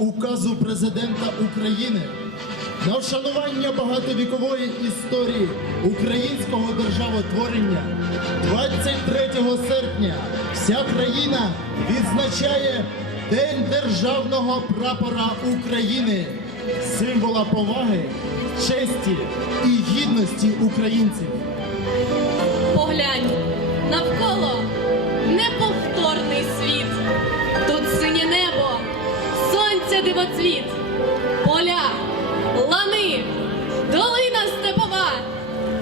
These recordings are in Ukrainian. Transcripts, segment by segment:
Указу президента України на вшанування багатовікової історії українського державотворення 23 серпня вся країна відзначає День державного прапора України, символа поваги, честі і гідності українців. Поглянь, навколо сонця дивоцвіт, поля, лани, долина степова.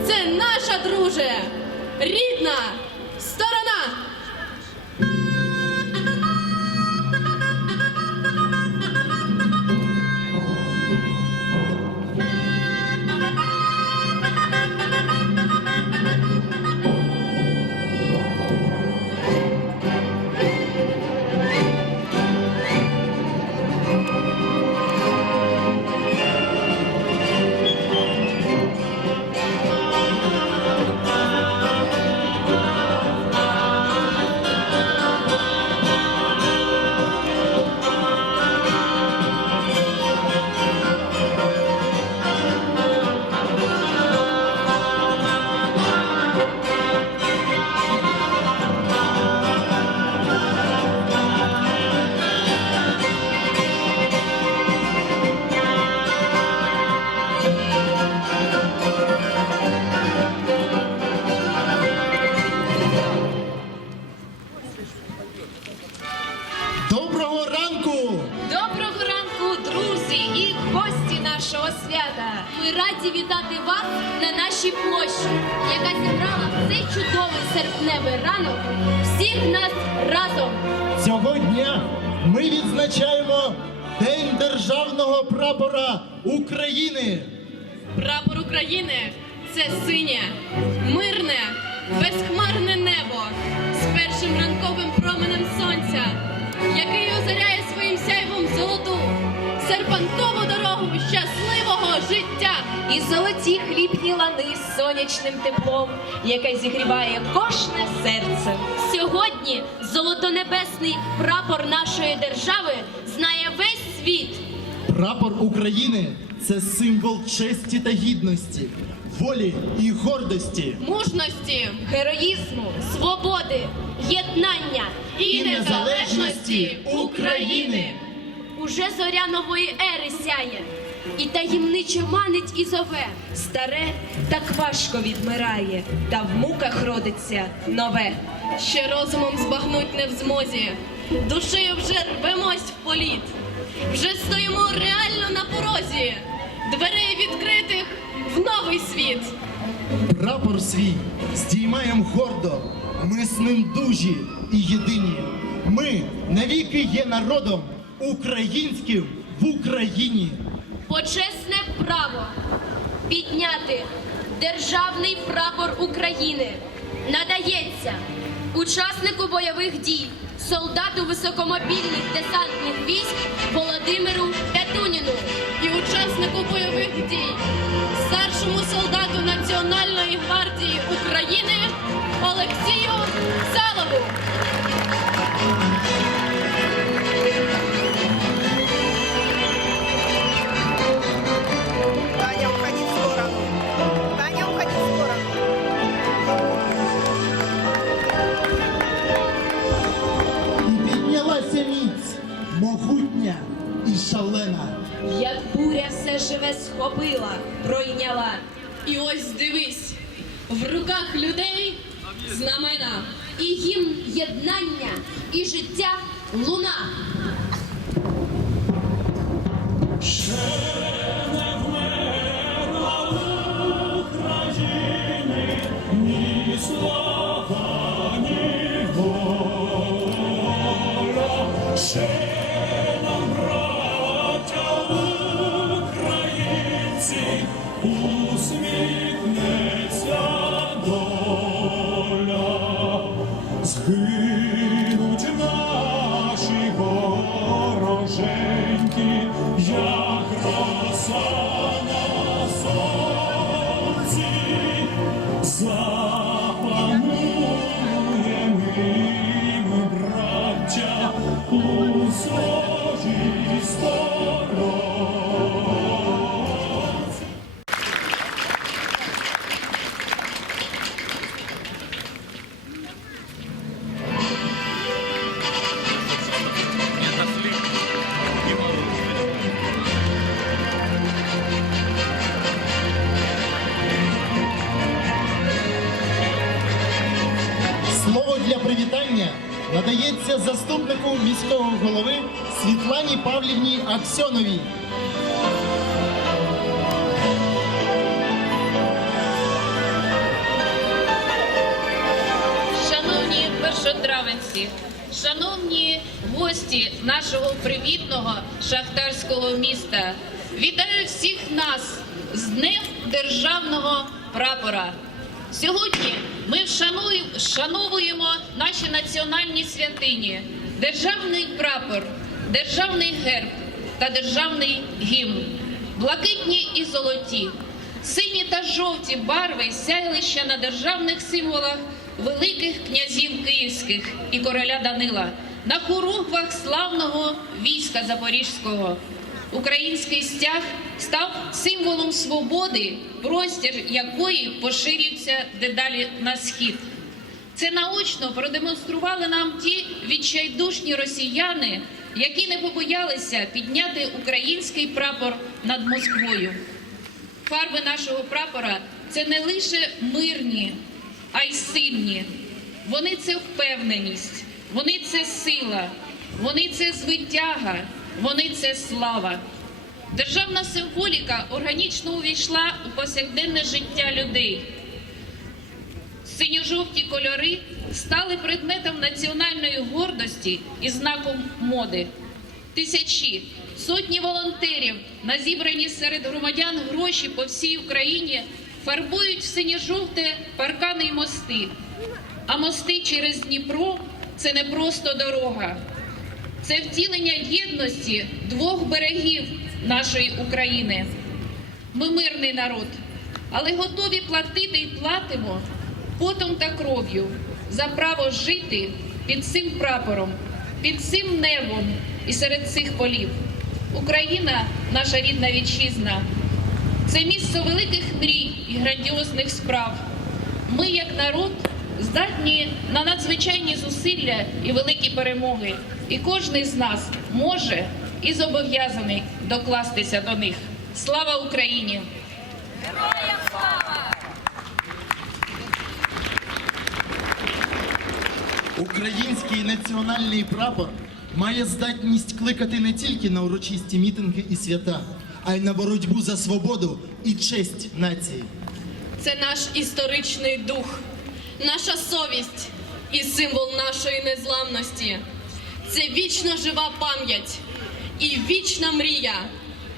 Це наша, друже, рідна Ми раді вітати вас на нашій площі, яка зібрала цей чудовий серпневий ранок всіх нас разом. Цього дня ми відзначаємо День державного прапора України. Прапор України це синє, мирне, безхмарне небо з першим ранковим променем сонця, І золоті хлібні лани з сонячним теплом, яке зігріває кожне серце. Сьогодні золотонебесний прапор нашої держави знає весь світ. Прапор України це символ честі та гідності, волі і гордості. Мужності героїзму, свободи, єднання і незалежності України. Уже зоря нової ери сяє, і таємниче манить і зове. Старе так важко відмирає, та в муках родиться нове. Ще розумом збагнуть не в змозі, душею вже рвемось в політ. Вже стоїмо реально на порозі, дверей відкритих в новий світ. Прапор свій здіймаєм гордо, ми з ним дужі і єдині. Ми навіки є народом українським в Україні. Почесне право підняти державний прапор України надається учаснику бойових дій, солдату високомобільних десантних військ Володимиру Пятуніну. І учаснику бойових дій, старшому солдату Національної гвардії України Олексію Салову. Схопила, пройняла. І ось дивись, в руках людей знамена. І гімн єднання, і життя луна. Привітання надається заступнику міського голови Світлані Павлівні Аксьоновій. Шановні першотравенці, шановні гості нашого привітного шахтарського міста, вітаю всіх нас з Днем Державного прапора. Сьогодні ми вшановуємо наші національні святині, державний прапор, державний герб та державний гімн, блакитні і золоті. Сині та жовті барви сяяли ще на державних символах великих князів київських і короля Данила, на хоругвах славного війська Запорізького. Український стяг став символом свободи, простір якої поширюється дедалі на схід. Це наочно продемонстрували нам ті відчайдушні росіяни, які не побоялися підняти український прапор над Москвою. Фарби нашого прапора це не лише мирні, а й сильні. Вони це впевненість, вони це сила, вони це звитяга, вони це слава. Державна символіка органічно увійшла у повсякденне життя людей. Синьо-жовті кольори стали предметом національної гордості і знаком моди. Тисячі, сотні волонтерів на зібрані серед громадян гроші по всій Україні фарбують в синьо-жовте паркани й мости. А мости через Дніпро це не просто дорога, це втілення єдності двох берегів нашої України. Ми мирний народ, але готові платити і платимо потом та кров'ю за право жити під цим прапором, під цим небом і серед цих полів. Україна наша рідна вітчизна. Це місце великих мрій і грандіозних справ. Ми, як народ, здатні на надзвичайні зусилля і великі перемоги. І кожен з нас може і зобов'язаний докластися до них. Слава Україні! Героям слава! Український національний прапор має здатність кликати не тільки на урочисті мітинги і свята, а й на боротьбу за свободу і честь нації. Це наш історичний дух, наша совість і символ нашої незламності. Це вічно жива пам'ять і вічна мрія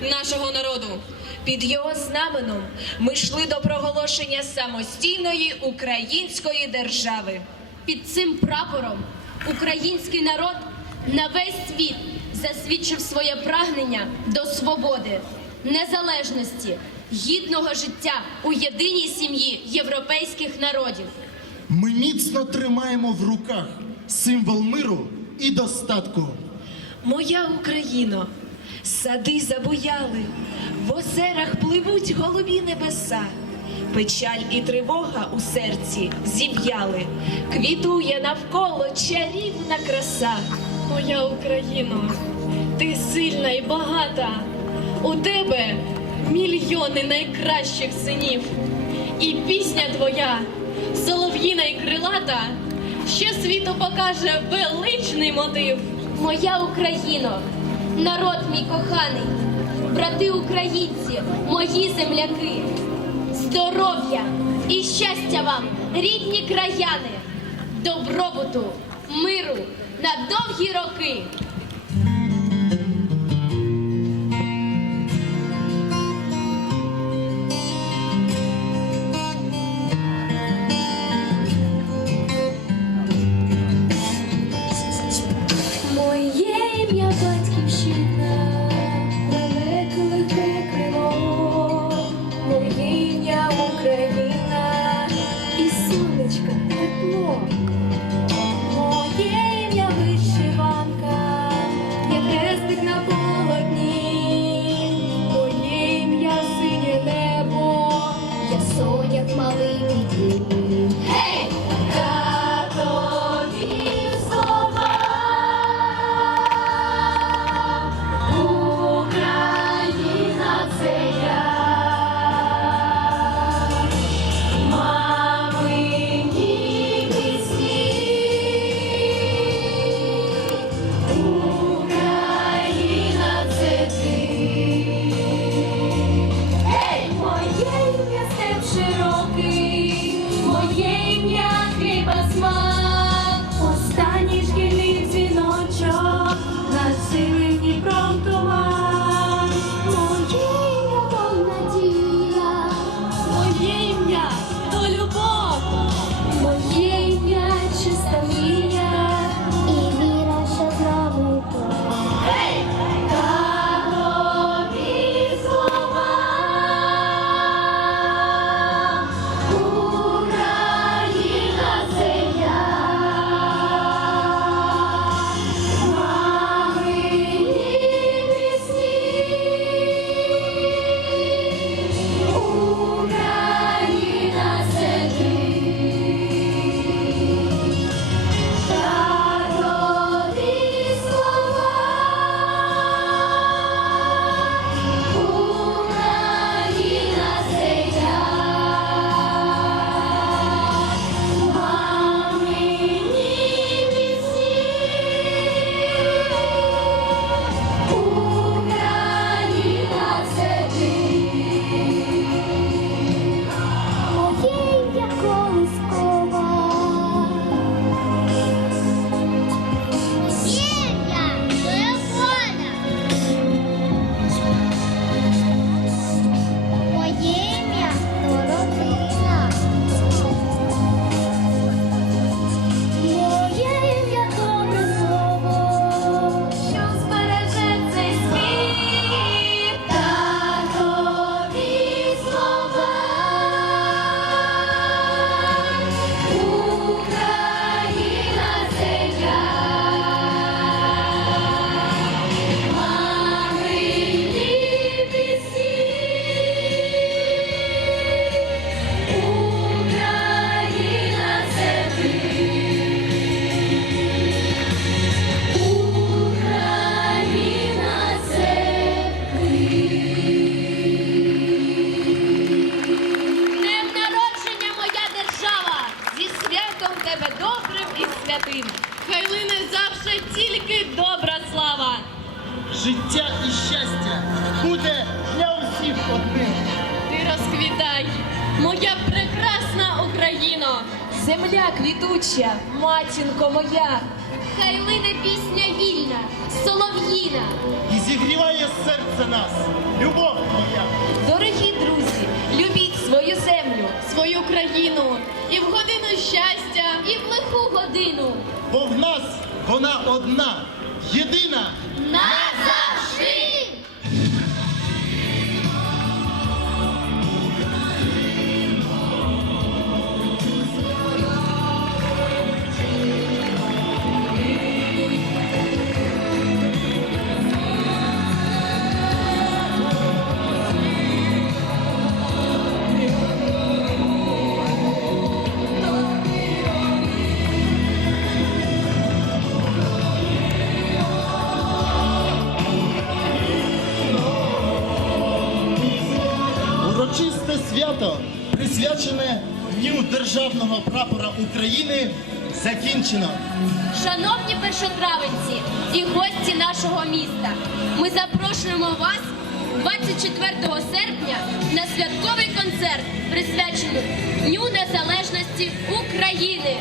нашого народу. Під його знаменом ми йшли до проголошення самостійної української держави. Під цим прапором український народ на весь світ засвідчив своє прагнення до свободи, незалежності, гідного життя у єдиній сім'ї європейських народів. Ми міцно тримаємо в руках символ миру і достатку. Моя Україно, сади забуяли, в озерах пливуть голубі небеса. Печаль і тривога у серці зів'яли, квітує навколо чарівна краса. Моя Україно, ти сильна і багата. У тебе мільйони найкращих синів. І пісня твоя, солов'їна і крилата, ще світу покаже величний мотив. Моя Україно, народ мій коханий, брати українці, мої земляки, здоров'я і щастя вам, рідні краяни, добробуту, миру на довгі роки. хай лине завжди тільки добра слава. Життя і щастя буде для усіх одним. Ти розквітай, моя прекрасна Україно, земля квітуча, матінко моя. Хай лине пісня вільна, солов'їна. І зігріває серце нас, любов моя. Дорогі друзі, любіть свою землю, свою країну і в годину щастя, і в лиху годину. Бо в нас вона одна, єдина. Свято, присвячене Дню Державного прапора України, закінчено. Шановні першотравенці і гості нашого міста, ми запрошуємо вас 24 серпня на святковий концерт, присвячений Дню Незалежності України.